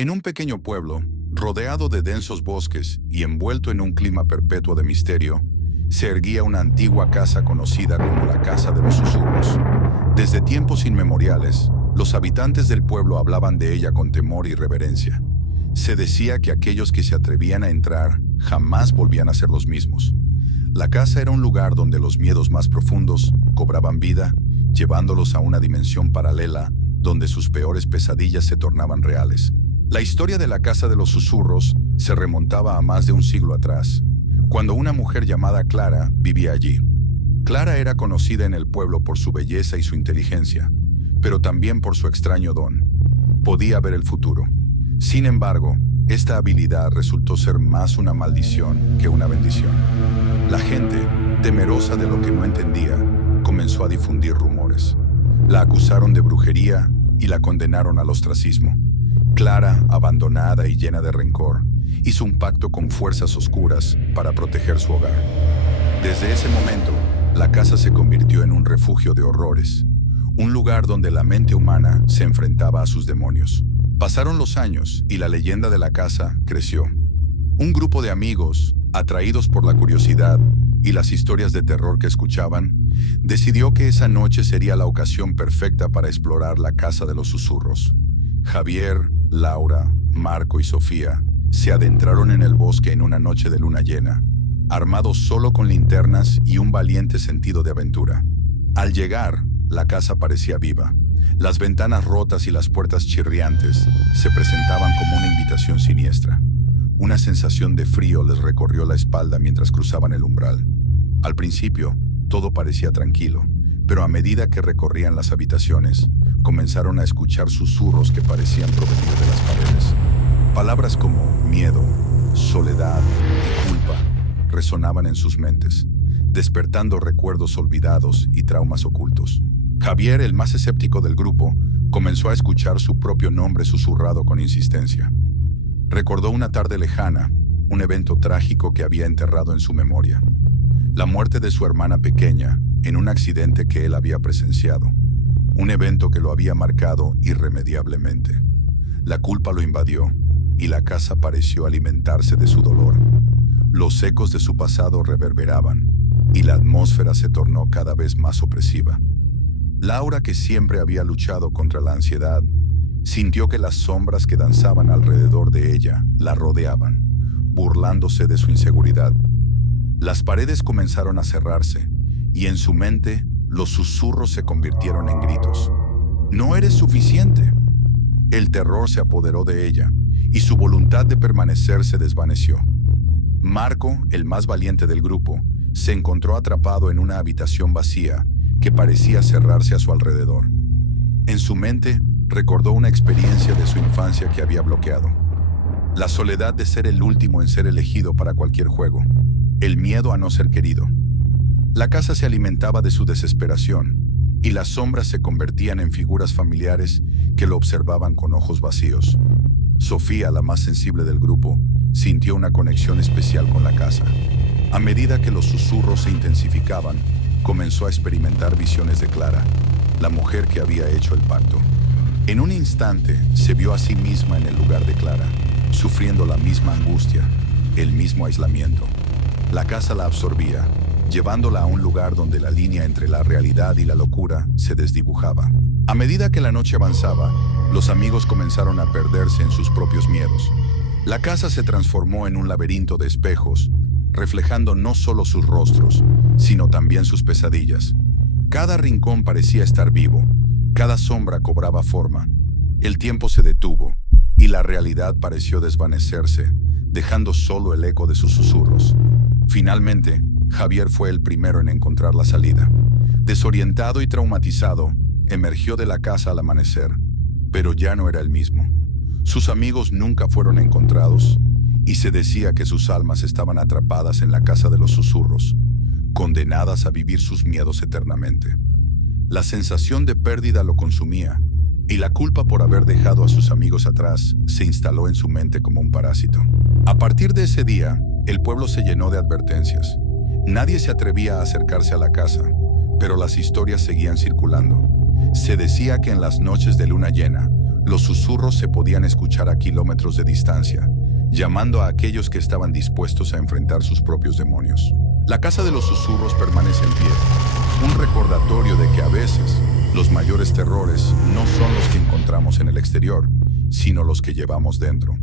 En un pequeño pueblo, rodeado de densos bosques y envuelto en un clima perpetuo de misterio, se erguía una antigua casa conocida como la Casa de los Susurros. Desde tiempos inmemoriales, los habitantes del pueblo hablaban de ella con temor y reverencia. Se decía que aquellos que se atrevían a entrar jamás volvían a ser los mismos. La casa era un lugar donde los miedos más profundos cobraban vida, llevándolos a una dimensión paralela donde sus peores pesadillas se tornaban reales. La historia de la Casa de los Susurros se remontaba a más de un siglo atrás, cuando una mujer llamada Clara vivía allí. Clara era conocida en el pueblo por su belleza y su inteligencia, pero también por su extraño don. Podía ver el futuro. Sin embargo, esta habilidad resultó ser más una maldición que una bendición. La gente, temerosa de lo que no entendía, comenzó a difundir rumores. La acusaron de brujería y la condenaron al ostracismo. Clara, abandonada y llena de rencor, hizo un pacto con fuerzas oscuras para proteger su hogar. Desde ese momento, la casa se convirtió en un refugio de horrores, un lugar donde la mente humana se enfrentaba a sus demonios. Pasaron los años y la leyenda de la casa creció. Un grupo de amigos, atraídos por la curiosidad y las historias de terror que escuchaban, decidió que esa noche sería la ocasión perfecta para explorar la Casa de los Susurros. Javier, Laura, Marco y Sofía se adentraron en el bosque en una noche de luna llena, armados solo con linternas y un valiente sentido de aventura. Al llegar, la casa parecía viva. Las ventanas rotas y las puertas chirriantes se presentaban como una invitación siniestra. Una sensación de frío les recorrió la espalda mientras cruzaban el umbral. Al principio, todo parecía tranquilo, pero a medida que recorrían las habitaciones, comenzaron a escuchar susurros que parecían provenir de las paredes. Palabras como miedo, soledad y culpa resonaban en sus mentes, despertando recuerdos olvidados y traumas ocultos. Javier, el más escéptico del grupo, comenzó a escuchar su propio nombre susurrado con insistencia. Recordó una tarde lejana, un evento trágico que había enterrado en su memoria. La muerte de su hermana pequeña en un accidente que él había presenciado. Un evento que lo había marcado irremediablemente. La culpa lo invadió y la casa pareció alimentarse de su dolor. Los ecos de su pasado reverberaban y la atmósfera se tornó cada vez más opresiva. Laura, que siempre había luchado contra la ansiedad, sintió que las sombras que danzaban alrededor de ella la rodeaban, burlándose de su inseguridad. Las paredes comenzaron a cerrarse y en su mente los susurros se convirtieron en gritos. «No eres suficiente». El terror se apoderó de ella y su voluntad de permanecer se desvaneció. Marco, el más valiente del grupo, se encontró atrapado en una habitación vacía que parecía cerrarse a su alrededor. En su mente, recordó una experiencia de su infancia que había bloqueado. La soledad de ser el último en ser elegido para cualquier juego. El miedo a no ser querido. La casa se alimentaba de su desesperación, y las sombras se convertían en figuras familiares que lo observaban con ojos vacíos. Sofía, la más sensible del grupo, sintió una conexión especial con la casa. A medida que los susurros se intensificaban, comenzó a experimentar visiones de Clara, la mujer que había hecho el pacto. En un instante se vio a sí misma en el lugar de Clara, sufriendo la misma angustia, el mismo aislamiento. La casa la absorbía, llevándola a un lugar donde la línea entre la realidad y la locura se desdibujaba. A medida que la noche avanzaba, los amigos comenzaron a perderse en sus propios miedos. La casa se transformó en un laberinto de espejos, reflejando no solo sus rostros, sino también sus pesadillas. Cada rincón parecía estar vivo, cada sombra cobraba forma. El tiempo se detuvo, y la realidad pareció desvanecerse, dejando solo el eco de sus susurros. Finalmente, Javier fue el primero en encontrar la salida. Desorientado y traumatizado, emergió de la casa al amanecer, pero ya no era el mismo. Sus amigos nunca fueron encontrados, y se decía que sus almas estaban atrapadas en la Casa de los Susurros, condenadas a vivir sus miedos eternamente. La sensación de pérdida lo consumía, y la culpa por haber dejado a sus amigos atrás se instaló en su mente como un parásito. A partir de ese día, el pueblo se llenó de advertencias. Nadie se atrevía a acercarse a la casa, pero las historias seguían circulando. Se decía que en las noches de luna llena, Los susurros se podían escuchar a kilómetros de distancia, llamando a aquellos que estaban dispuestos a enfrentar sus propios demonios. La casa de los susurros permanece en pie, un recordatorio de que a veces los mayores terrores no son los que encontramos en el exterior, sino los que llevamos dentro.